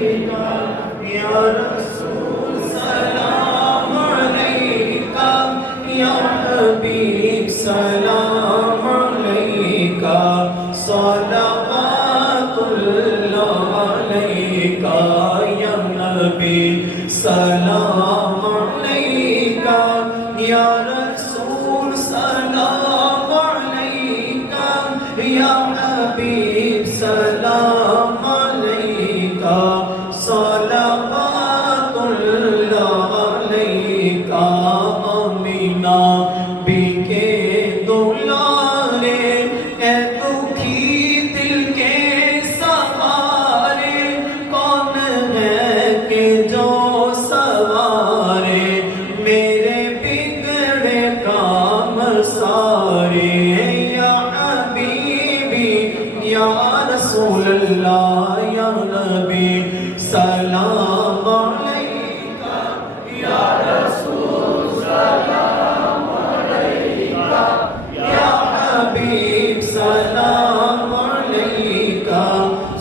یا رسول سلام علیکہ، یا حبیب سلام علیکہ، صلوات اللہ علیکہ، یا نبی سلام علیکہ، یا رسول سلام علیکہ، یا حبیب سلام علیکہ، صلوات اللہ علیکہ۔ آمینہ بی کے دلالے، اے دکھی دل کے سوارے، کون ہے کہ جو سوارے میرے بگڑے کام سارے، یا حبیبی یا رسول اللہ، یا نبی سلام علیکہ، یا رسول سلام علیکہ، یا حبیب سلام علیکہ،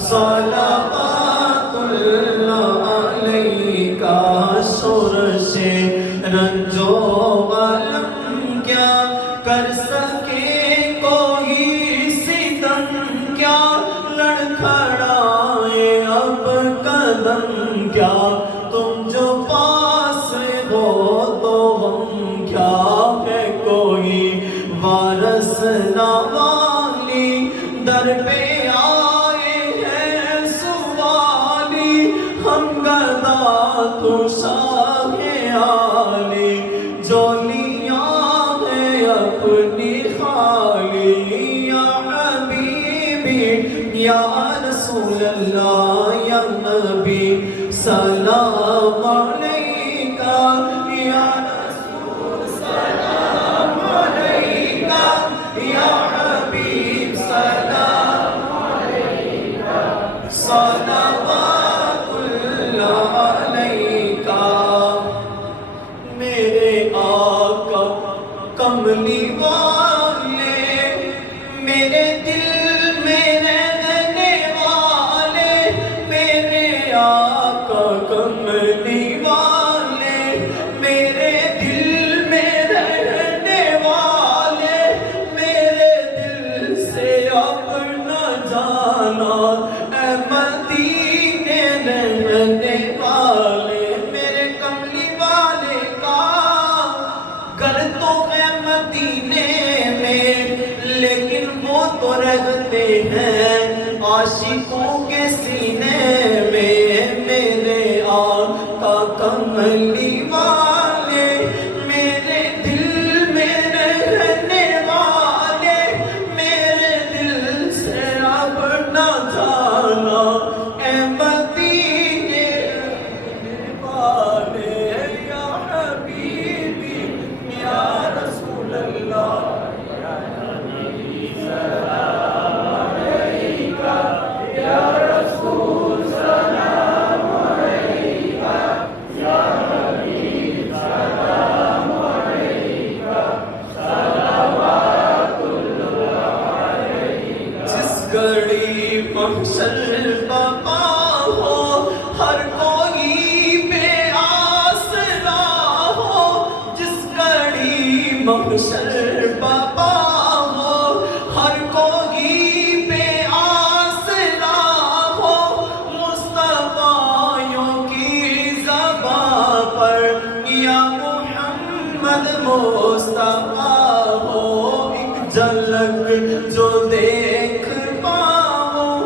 صلوات اللہ علیکہ۔ شورش رنج و غم کیا کر سکے کوئی ستم، کیا لڑکھڑائے اب قدم، کیا تم جو پاس ہو تو ہم، کیا ہے کوئی وارث نہ والی در پہ آئے ہیں سوالی، ہم گدا تو شاہ عالی، جو لیا ہے اپنی خالی، یا حبیبی یا رسول اللہ، یا نبی سلام علیکہ، یا رسول سلام علیکہ، یا حبیب سلام علیکہ، صلوات اللہ علیکہ۔ میرے آقا کملی والے، میرے دل میں رہنے والے، میرے آقا کملی والے، میرے دل میں رہنے والے، میرے دل سے اب نہ جانا، اے مدینے رہنے والے، میرے کملی والے کا گھر تو ہے مدینے میں، لیکن وہ تو رہتے ہیں عاشقوں کے سینے میں، میرے آقا کملی والے، میرے دل میں رہنے والے، میرے دل سے اب نہ جانا، اے مدینے رہنے والے، یا حبیبی یا رسول اللہ، یا نبی سلام علیکہ، یا رسول سلام علیکہ، یا حبیب سلام علیکہ، صلوات اللہ علیکہ۔ جس گھڑی محشر بپا ہو، ہر کوئی بے آسرا ہو، جس گھڑی محشر بپا ہو، ہر کوئی بے آسرا ہو، مصطفیوں کی زبان پر یا محمد مصطفیٰ ہو، ایک جھلک جو دیکھ پاؤں،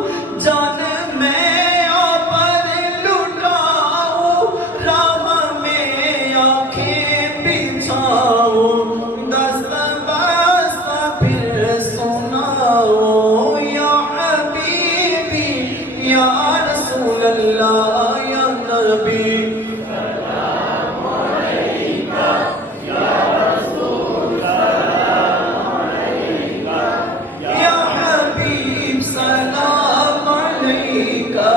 جان میں پر لٹاؤں، راہ میں آنکھیں بچھاؤں، دست بست پھر سناؤں، یا حبیبی یا رسول اللہ، یا نبی سلام علیکہ، یا رسول سلام علیکہ، یا حبیب سلام علیکہ،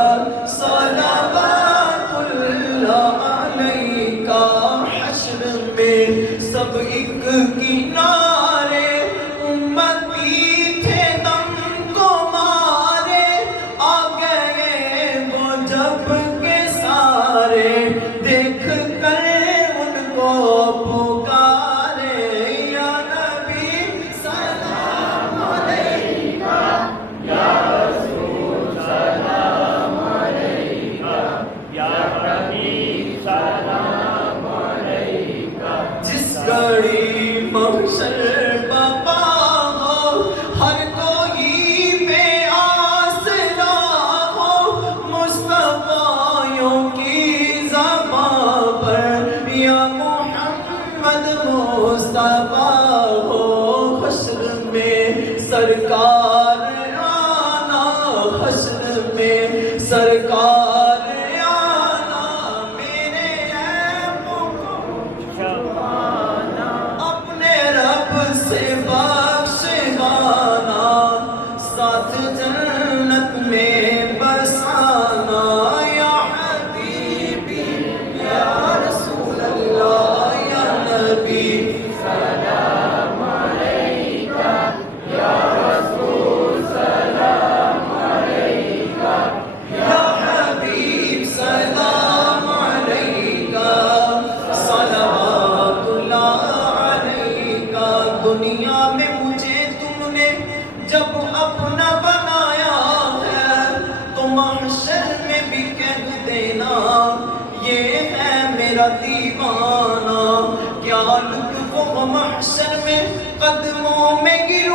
صلوات اللہ علیکہ۔ حشر میں سب ایک کنارے، امتی تھے دم کو مارے، آ گئے وہ جب کے پیارے دیکھ کر ان کو پکارے یا نبی سلام علیکہ یا رسول سلام علیکہ یا حبیب سلام علیکہ جس گھڑی محشر بپا ہو ہر کوئی بے آسرا ہو مصطفیوں کی زبان پر یا محمد مصطفیٰ ہو حشر میں سرکار آنا حشر میں سرکار آنا میرے عیبوں کو چھپانا اپنے رب سے بخشوانا ساتھ جنت میں بسانا یا حبیبی یا رسول اللہ یا نبی سلام علیکہ یا رسول سلام علیکہ یا حبیب سلام علیکہ صلوات اللہ علیکہ دنیا میں مجھے تم نے جب اپنا بنایا ہے تو محشر میں بھی کہہ دینا یہ ہے میرا دیوانہ کیا لطف و محشر میں قدموں میں گر